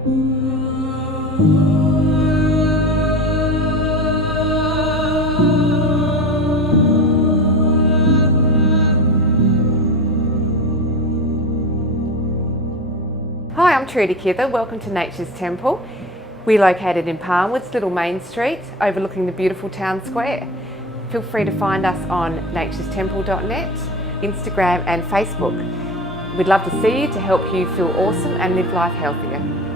Hi, I'm Trudy Kither. Welcome to Nature's Temple. We're located in Palmwoods, Little Main Street, overlooking the beautiful town square. Feel free to find us on naturestemple.net, Instagram and Facebook. We'd love to see you to help you feel awesome and live life healthier.